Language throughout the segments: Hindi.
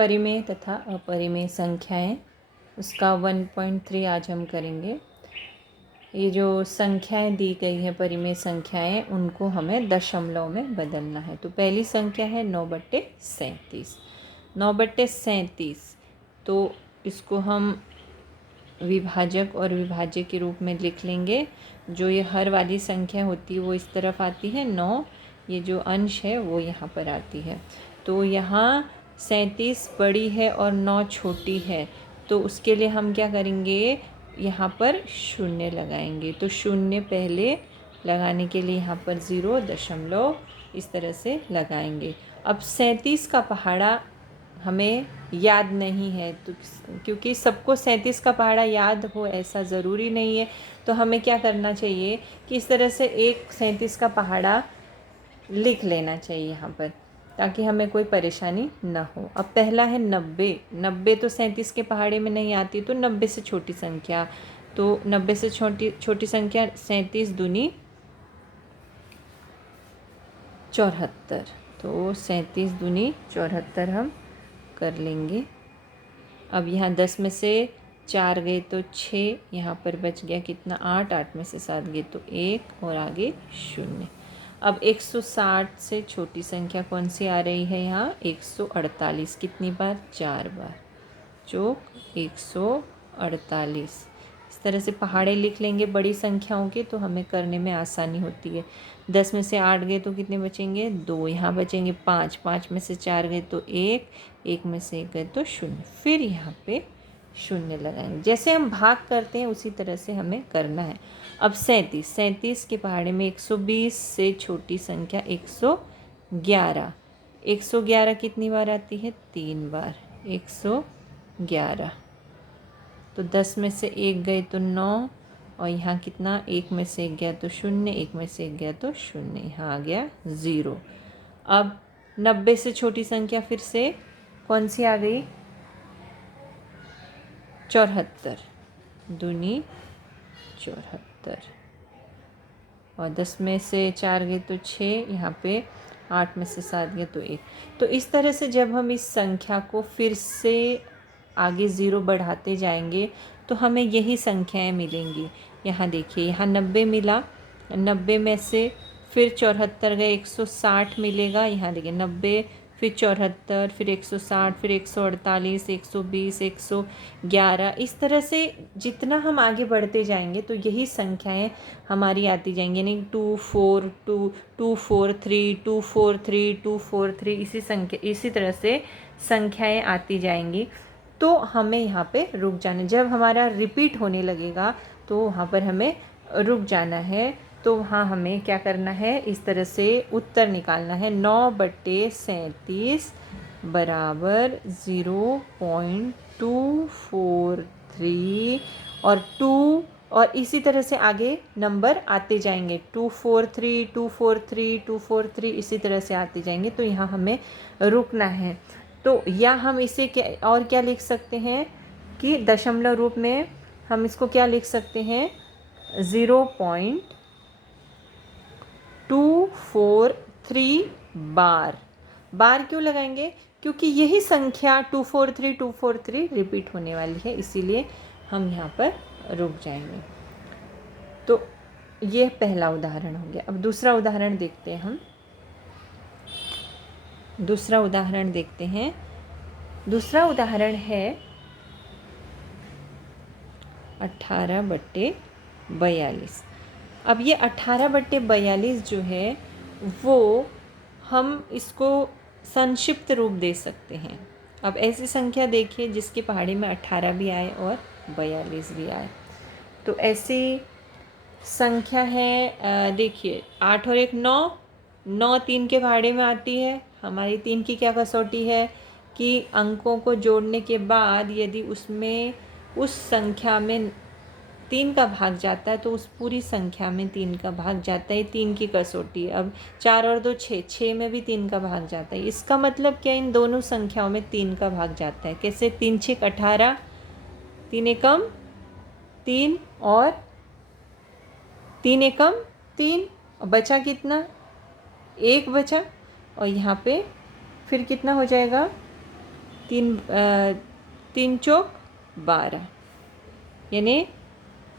परिमेय तथा अपरिमेय संख्याएं, उसका 1.3 आज हम करेंगे। ये जो संख्याएं दी गई हैं परिमेय संख्याएं, उनको हमें दशमलव में बदलना है। तो पहली संख्या है 9/37। 9/37, तो इसको हम विभाजक और विभाज्य के रूप में लिख लेंगे। जो ये हर वाली संख्या होती है वो इस तरफ आती है 9, ये जो अंश है वो यहाँ पर आती है। तो यहाँ 37 बड़ी है और 9 छोटी है, तो उसके लिए हम क्या करेंगे, यहाँ पर शून्य लगाएंगे। तो शून्य पहले लगाने के लिए यहाँ पर 0 इस तरह से लगाएंगे। अब 37 का पहाड़ा हमें याद नहीं है, तो क्योंकि सबको 37 का पहाड़ा याद हो ऐसा ज़रूरी नहीं है, तो हमें क्या करना चाहिए कि इस तरह से एक 37 का पहाड़ा लिख लेना चाहिए यहाँ पर, ताकि हमें कोई परेशानी ना हो। अब पहला है 90। 90 तो 37 के पहाड़े में नहीं आती, तो 90 से छोटी संख्या, तो 90 से छोटी संख्या 37 दूनी 74। तो 37 दूनी 74 हम कर लेंगे। अब यहाँ 10 में से 4 गए तो 6, यहाँ पर बच गया कितना 8, 8 में से 7 गए तो 1 और आगे 0। अब 160 से छोटी संख्या कौन सी आ रही है यहाँ, 148। कितनी बार, 4 बार, चौक 148। इस तरह से पहाड़े लिख लेंगे बड़ी संख्याओं के, तो हमें करने में आसानी होती है। 10 में से 8 गए तो कितने बचेंगे, 2, यहाँ बचेंगे 5, 5 में से 4 गए तो 1, 1 में से 1 गए तो 0, फिर यहाँ पे 0 लगाएंगे। जैसे हम भाग करते हैं उसी तरह से हमें करना है। अब 37 के पहाड़े में 120 से छोटी संख्या 111। 111 कितनी बार आती है, 3 बार, 111। तो 10 में से 1 गए तो 9, और यहाँ कितना, 1 में से 1 गया तो 0, 1 में से 1 गया तो 0, यहाँ आ गया 0। अब 90 से छोटी संख्या फिर से कौन सी आ गई, 74 दूनी 74, और 10 में से 4 गए तो 6, यहाँ पे 8 में से 7 गए तो 1। तो इस तरह से जब हम इस संख्या को फिर से आगे 0 बढ़ाते जाएंगे तो हमें यही संख्याएं मिलेंगी। यहाँ देखिए, यहाँ 90 मिला, 90 में से फिर 74 गए, 160 मिलेगा। यहाँ देखिए 90, फिर 74, फिर 160, फिर 148, 120, 111। इस तरह से जितना हम आगे बढ़ते जाएंगे तो यही संख्याएं हमारी आती जाएंगी, यानी 242, 243, 243, 243, इसी तरह से संख्याएं आती जाएंगी। तो हमें यहाँ पे रुक जाना, जब हमारा रिपीट होने लगेगा तो वहाँ पर हमें रुक जाना है। तो वहाँ हमें क्या करना है, इस तरह से उत्तर निकालना है। 9/37 बराबर 0.243 और 2, और इसी तरह से आगे नंबर आते जाएंगे, 243, 243, 243, इसी तरह से आते जाएंगे। तो यहाँ हमें रुकना है। तो या हम इसे क्या लिख सकते हैं कि दशमलव रूप में हम इसको क्या लिख सकते हैं, 0.243 बार। बार क्यों लगाएंगे, क्योंकि यही संख्या 243 रिपीट होने वाली है, इसीलिए हम यहाँ पर रुक जाएंगे। तो ये पहला उदाहरण हो गया। अब दूसरा उदाहरण देखते हैं हम। दूसरा उदाहरण देखते हैं। दूसरा उदाहरण है 18/42। अब ये 18/42 जो है वो हम इसको संक्षिप्त रूप दे सकते हैं। अब ऐसी संख्या देखिए जिसके पहाड़ी में 18 भी आए और 42 भी आए। तो ऐसी संख्या है, देखिए 8 और 1 9, 9 3 के पहाड़े में आती है। हमारी 3 की क्या कसौटी है कि अंकों को जोड़ने के बाद यदि उसमें उस संख्या में 3 का भाग जाता है तो उस पूरी संख्या में 3 का भाग जाता है, 3 की कसौटी। अब 4 और 2 6, 6 में भी 3 का भाग जाता है। इसका मतलब क्या, इन दोनों संख्याओं में 3 का भाग जाता है। कैसे, 3 6 18, 3 एकम 3 और 3 एकम 3, और बचा कितना, 1 बचा, और यहाँ पे फिर कितना हो जाएगा तीन चौक 12, यानी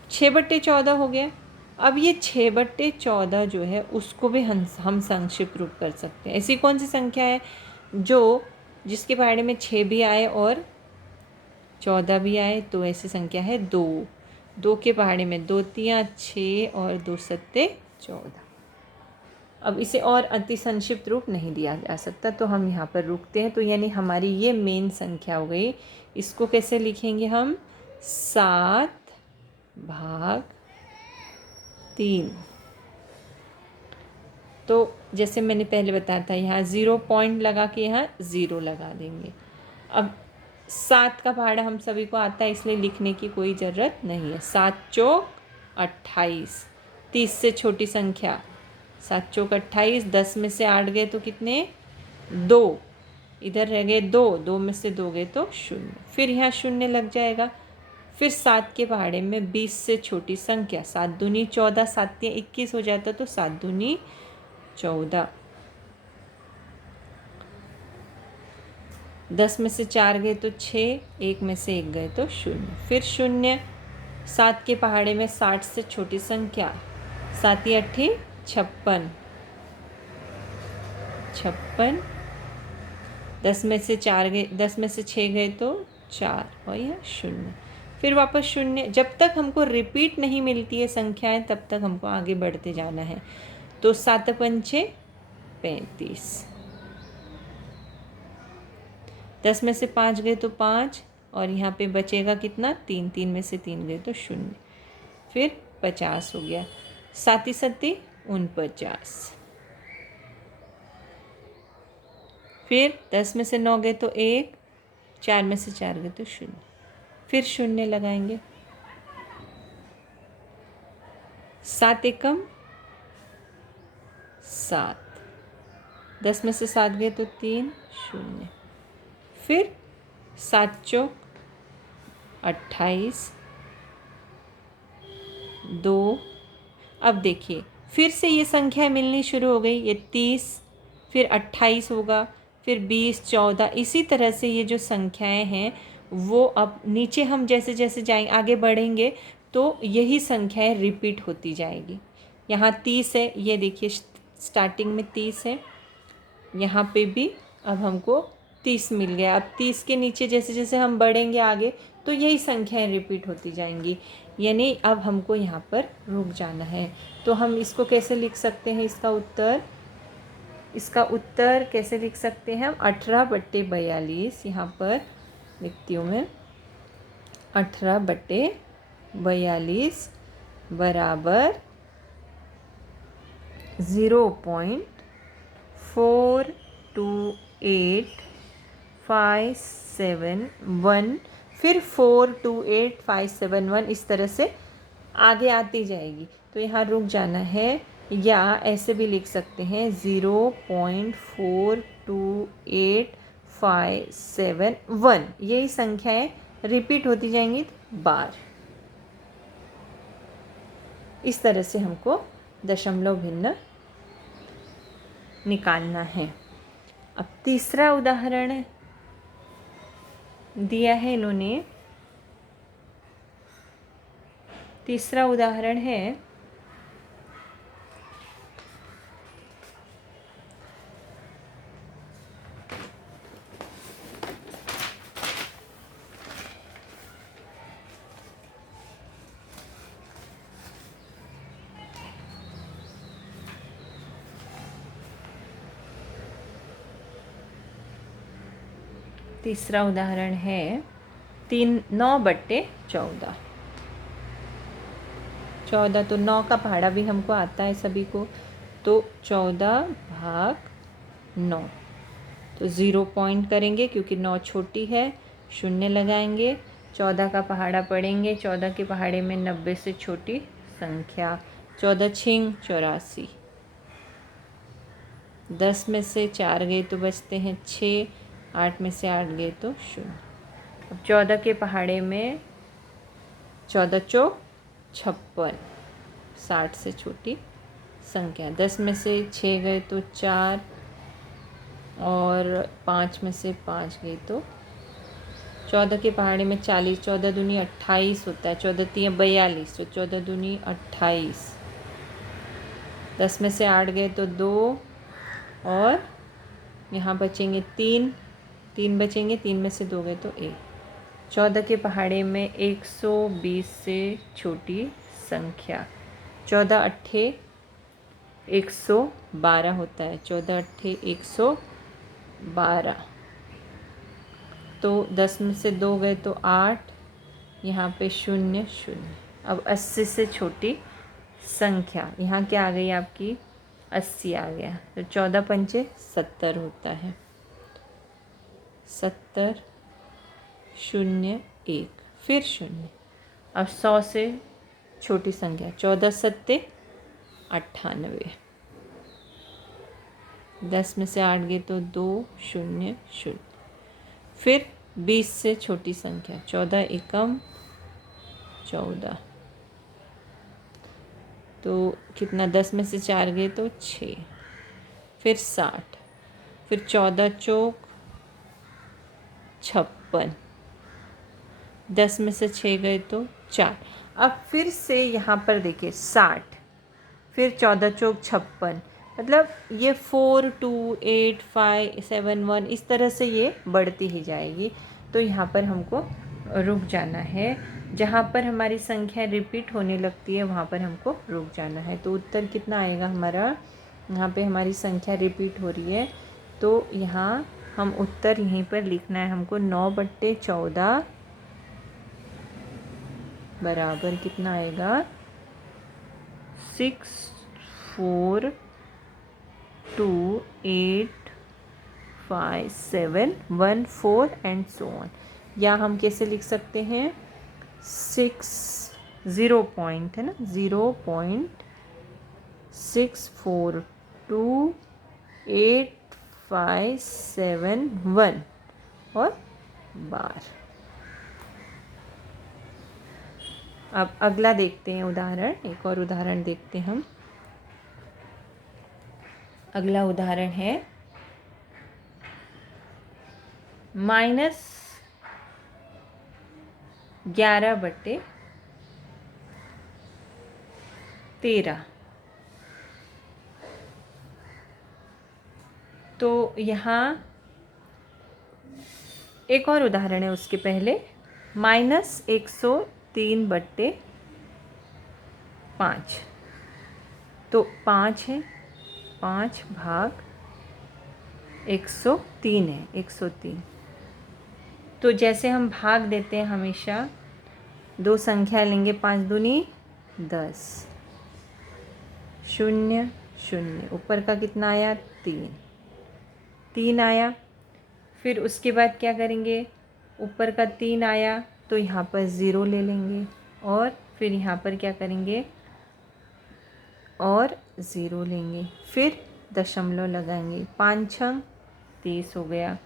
6/14 हो गया। अब ये 6/14 जो है उसको भी हम संक्षिप्त रूप कर सकते हैं। ऐसी कौन सी संख्या है जिसके पहाड़े में 6 भी आए और 14 भी आए? तो ऐसी संख्या है 2। 2 के पहाड़े में 2 तियाँ 6 और 2 सत्ते 14। अब इसे और अति संक्षिप्त रूप नहीं दिया जा सकता, तो हम यहाँ पर रुकते हैं। तो यानी हमारी ये मेन संख्या हो गई। इसको कैसे लिखेंगे हम? 7/3। तो जैसे मैंने पहले बताया था, यहाँ 0 पॉइंट लगा के यहाँ 0 लगा देंगे। अब 7 का पहाड़ा हम सभी को आता है, इसलिए लिखने की कोई ज़रूरत नहीं है। 7 चौक 28, 30 से छोटी संख्या 7 चौक 28। 10 में से 8 गए तो कितने? 2। इधर रह गए 2, 2 में से 2 गए तो 0, फिर यहाँ 0 लग जाएगा। फिर 7 के पहाड़े में 20 से छोटी संख्या 7 दूनी 14, 7 तियाँ 21 हो जाता, तो 7 दूनी 14। 10 में से 4 गए तो 6, 1 में से 1 गए तो 0, फिर 0। 7 के पहाड़े में 60 से छोटी संख्या 7 या 8 56, 56। 10 में से 4 गए, 10 में से 6 गए तो 4 और यह 0, फिर वापस 0। जब तक हमको रिपीट नहीं मिलती है संख्याएं तब तक हमको आगे बढ़ते जाना है। तो 7 पंचे 35। 10 में से 5 गए तो 5 और यहाँ पे बचेगा कितना? 3, 3 में से 3 गए तो 0, फिर 50 हो गया। 7 सत्ती 49। फिर 10 में से 9 गए तो 1, 4 में से 4 गए तो 0, फिर 0 लगाएंगे। 7 एकम 7। 10 में से 7 गए तो 3, 0, फिर 7 चौक 28, 2। अब देखिए फिर से ये संख्याएं मिलनी शुरू हो गई। ये 30, फिर 28 होगा, फिर 20, 14। इसी तरह से ये जो संख्याएं हैं वो अब नीचे हम जैसे जैसे जाएंगे आगे बढ़ेंगे तो यही संख्याएं रिपीट होती जाएगी। यहाँ 30 है, ये देखिए स्टार्टिंग में 30 है, यहाँ पे भी अब हमको 30 मिल गया। अब 30 के नीचे जैसे जैसे हम बढ़ेंगे आगे तो यही संख्याएं रिपीट होती जाएंगी, यानी अब हमको यहाँ पर रुक जाना है। तो हम इसको कैसे लिख सकते हैं? इसका उत्तर कैसे लिख सकते हैं हम? 18/42 यहाँ पर लिखती हूँ मैं। 18/42 बराबर 0.428571, फिर 428571, इस तरह से आगे आती जाएगी। तो यहाँ रुक जाना है, या ऐसे भी लिख सकते हैं 0.42851। यही संख्याएं रिपीट होती जाएंगी बार। इस तरह से हमको दशमलव भिन्न निकालना है। अब तीसरा उदाहरण दिया है इन्होंने। तीसरा उदाहरण है तीसरा उदाहरण है 9/14। 14 तो 9 का पहाड़ा भी हमको आता है सभी को, तो 14/9। तो 0 पॉइंट करेंगे क्योंकि 9 छोटी है, 0 लगाएंगे। 14 का पहाड़ा पढ़ेंगे, 14 के पहाड़े में 90 से छोटी संख्या 14 छिंग 84। 10 में से 4 गए तो बचते हैं 6, 8 में से 8 गए तो 0। अब 14 के पहाड़े में 14 चौक 56, 60 से छोटी संख्या। 10 में से 6 गए तो 4 और 5 में से 5 गए तो 14 के पहाड़े में 40, 14 दूनी 28 होता है, 14 तियाँ 42, तो 14 दूनी 28। 10 में से 8 गए तो 2, और यहाँ बचेंगे 3, 3 बचेंगे, 3 में से 2 गए तो 1। 14 के पहाड़े में 120 से छोटी संख्या, 14 अट्ठे 112 होता है, 14 अट्ठे 112। तो 10 में से 2 गए तो 8, यहाँ पे 0 0। अब 80 से छोटी संख्या, यहाँ क्या आ गई आपकी 80 आ गया, तो 14 पंचे 70 होता है, 70 0 1, फिर 0। अब 100 से छोटी संख्या, 14 सत्ते 98। 10 में से 8 गए तो 2 0 0। फिर 20 से छोटी संख्या, 14 एकम 14, तो कितना, 10 में से 4 गए तो 6। फिर 60, फिर 14 चौक 56, 10 में से 6 गए तो 4। अब फिर से यहाँ पर देखिए 60, फिर 14 चौक 56, मतलब ये 4 2 8 5 7 1 इस तरह से ये बढ़ती ही जाएगी। तो यहाँ पर हमको रुक जाना है, जहाँ पर हमारी संख्या रिपीट होने लगती है वहाँ पर हमको रुक जाना है। तो उत्तर कितना आएगा हमारा, यहाँ पे हमारी संख्या रिपीट हो रही है, तो यहाँ हम उत्तर यहीं पर लिखना है हमको, 9/14 बराबर कितना आएगा 6 4 2 8 5 7 1 4 एंड सो ऑन। या हम कैसे लिख सकते हैं, 6 0 पॉइंट है ना, 0.642 8 5 7 1 और बार। अब अगला देखते हैं उदाहरण, एक और उदाहरण देखते हैं हम। अगला उदाहरण है -11/13। तो यहाँ एक और उदाहरण है उसके पहले, -103/5। तो 5 है, 5 भाग 103 है, 103। तो जैसे हम भाग देते हैं हमेशा, दो संख्या लेंगे, 5 दूनी 10, 0 0, ऊपर का कितना आया 3 आया। फिर उसके बाद क्या करेंगे, ऊपर का 3 आया तो यहाँ पर 0 ले लेंगे, और फिर यहाँ पर क्या करेंगे और 0 लेंगे, फिर दशमलव लगाएंगे, 5 छंग 30 हो गया,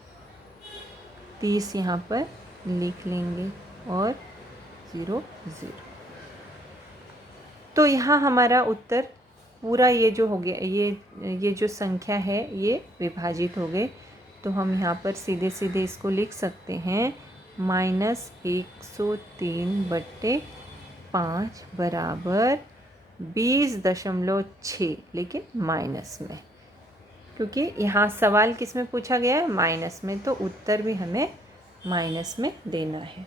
30 यहाँ पर लिख लेंगे और 0 0। तो यहाँ हमारा उत्तर पूरा ये जो हो गया, ये जो संख्या है ये विभाजित हो गए। तो हम यहाँ पर सीधे सीधे इसको लिख सकते हैं, -103/5 बराबर 20.6, लेकिन माइनस में, क्योंकि यहाँ सवाल किस में पूछा गया है, माइनस में, तो उत्तर भी हमें माइनस में देना है।